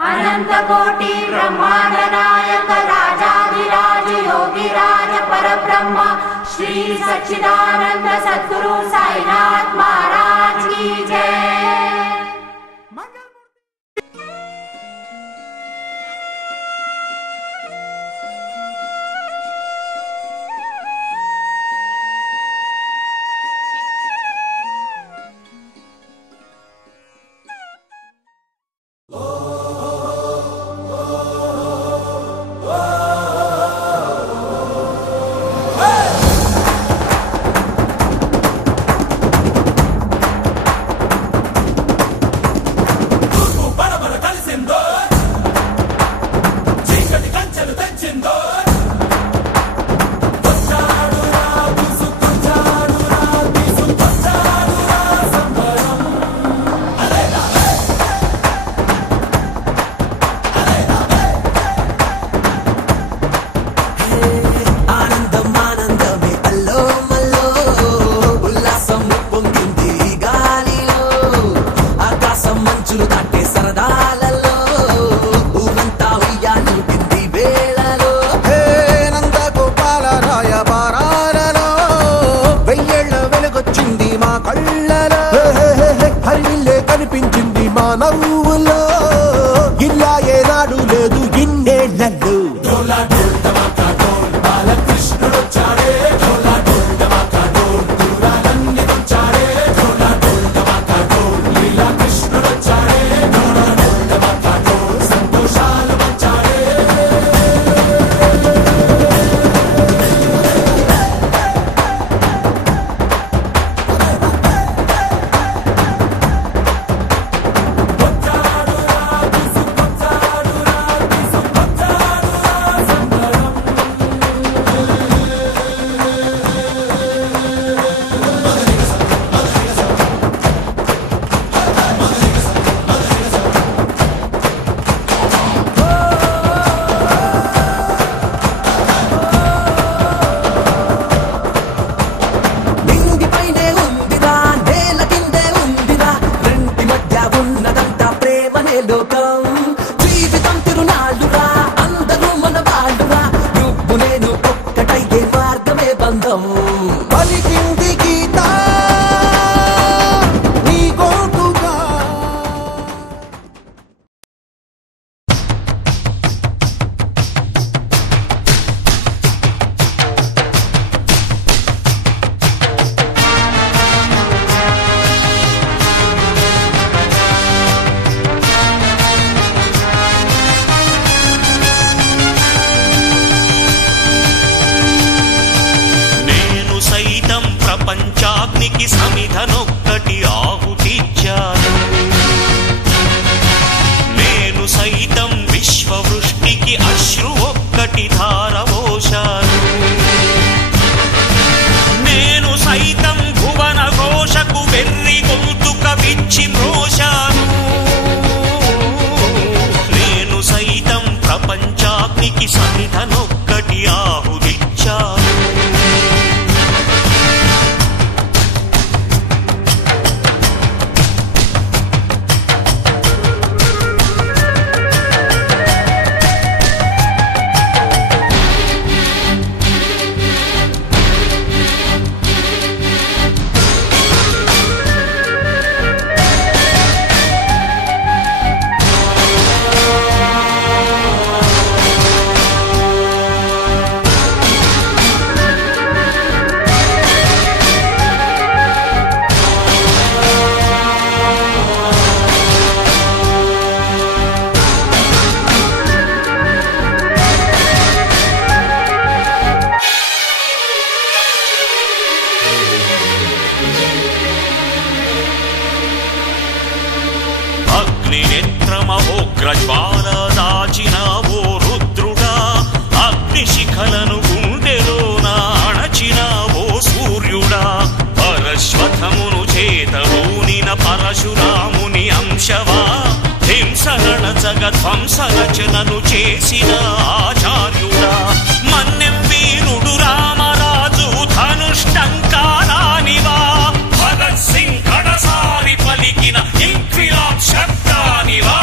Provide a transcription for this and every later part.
अनंतकोटि ब्रह्मांड नायक राजाधिराज योगिराज परब्रह्म श्री सच्चिदानंद सद्गुरु साईनाथ महाराज की जय। పరశురాముని అంశవా హింసరణ జగధ్వంస రచనను చేసిన ఆచార్యుడా మన్నెం వీరుడు రామరాజు ధనుష్టంకారానివా భగత్ సింగ్ కడసారి పలికిన ఇంక్విలాబ్ శబ్దానివా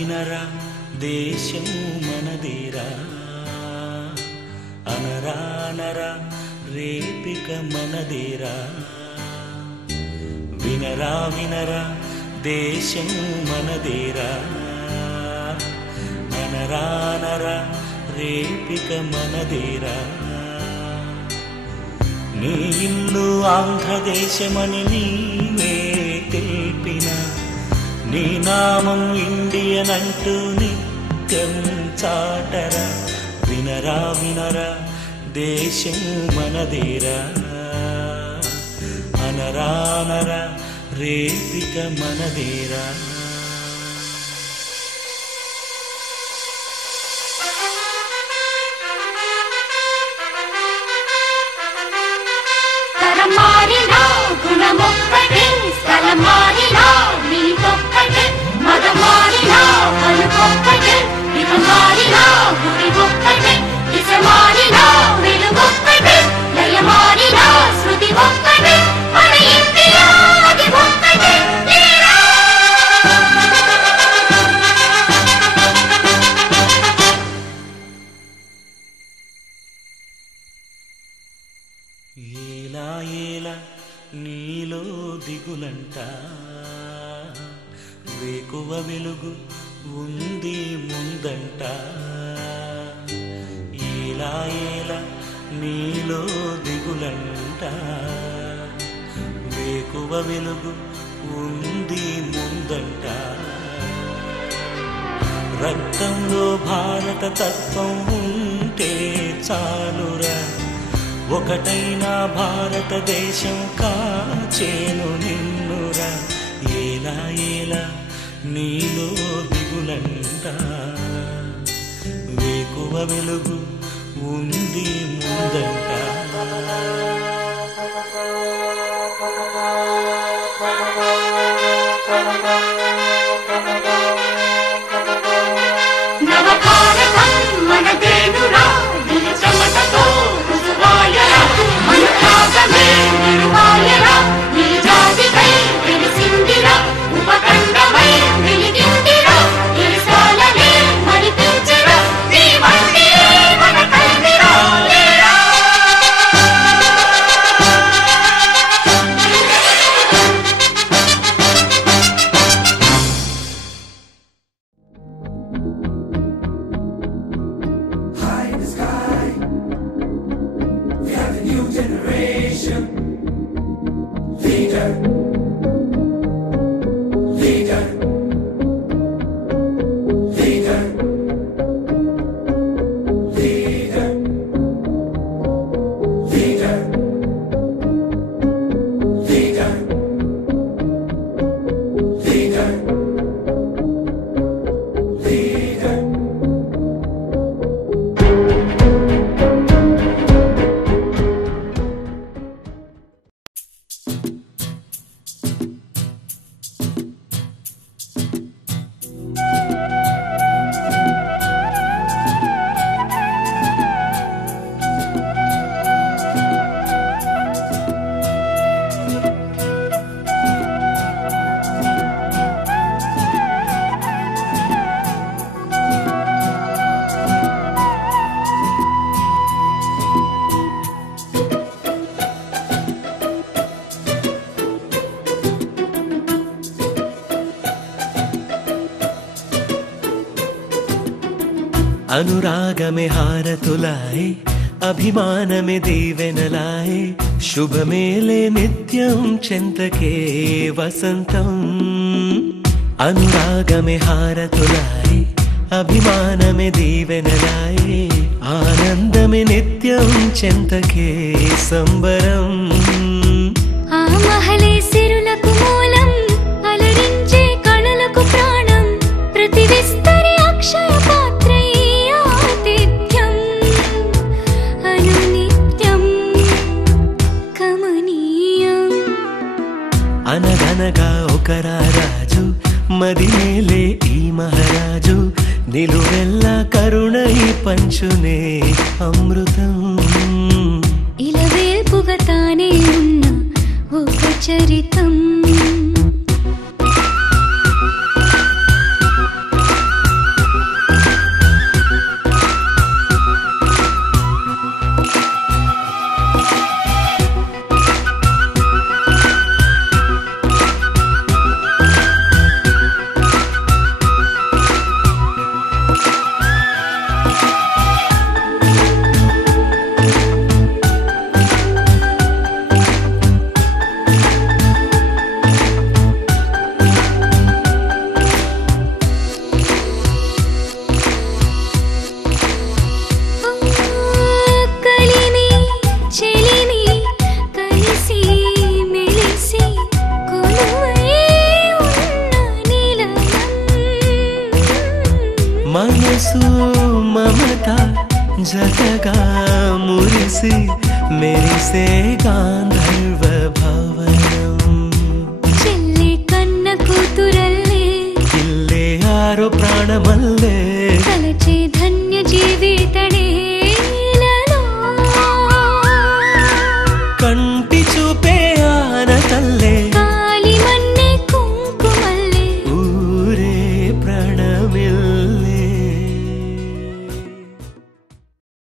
వినరా దేశం మనదేరా అనరానరా రేపిక మనదేరా వినరా వినరా దేశం మనదేరా అనరానరా రేపిక మనదేరా నీ ఇల్లు ఆంధ్రదేశమని నీవే తెలిపిన నీ నామం ఇండియన్ అంటూ నిత్యం చాటరా వినరా వినరా దేశం మనదేరా అనరానరా రేపిక మనదేరా మారినా గుణమొక్కటే స్థలం మారినా నీకొక్కటే మతం మారినా పలుకొక్కటే ఇక మారినా గుడి ఒక్కటే దిశ మారినా వెలుగొక్కటే లయ మారినా శృతి ఒక్కటే మన ఇండియా అది ఒక్కటే ఏలా ఏలా నీలో దిగులంట వేకువ వెలుగు ఉంది ముందంట ఏలా ఏలా నీలో దిగులంట వేకువ వెలుగు ఉంది ముందంట రక్తంలో భారత తత్వం ఉంటే చాలురా ఒకటైనా భారతదేశం కాచేను నిన్నురా ఏలా ఏలా నీలో దిగులంట వేకువ వెలుగు ఉంది ముందంట నవభారతం మనదేనురా నిజమతతో రుజువాయరా మన త్యాగమే నిరువాయరా నీ జాతికై వెలిసిందిరా ఉపఖండమై వెలిగిందిరా దేశాలనే మరిపించిరా నీ వంటియే మన కల్విరా లేరా अनुरागमे हारतुलाए अभिमानमे दीवेनलाए शुभ मेले नित्यं चिन्तके वसन्तम् अनुरागमे हारतुलाए अभिमानमे दीवेनलाए आनन्दमे नित्यं चिन्तके संबरम् आ महले सिरुलकु मूलं अलरिंचे कणलकु प्राणं प्रति विस्तरे अक्षय అనగనగా ఒకరా రాజు మదిమేలే ఈ మహారాజు నిలువెల్లా కరుణై పంచునే అమృతం ఇలవేల్పుగా తానే ఉన్న ఒక చరితం కలిసి మెరిసే గాంధర్వ భవనం. చెల్లి కన్న కూతురల్లే ఇల్లే ఆరో ప్రాణమల్లే తలచే ధన్య జీవిత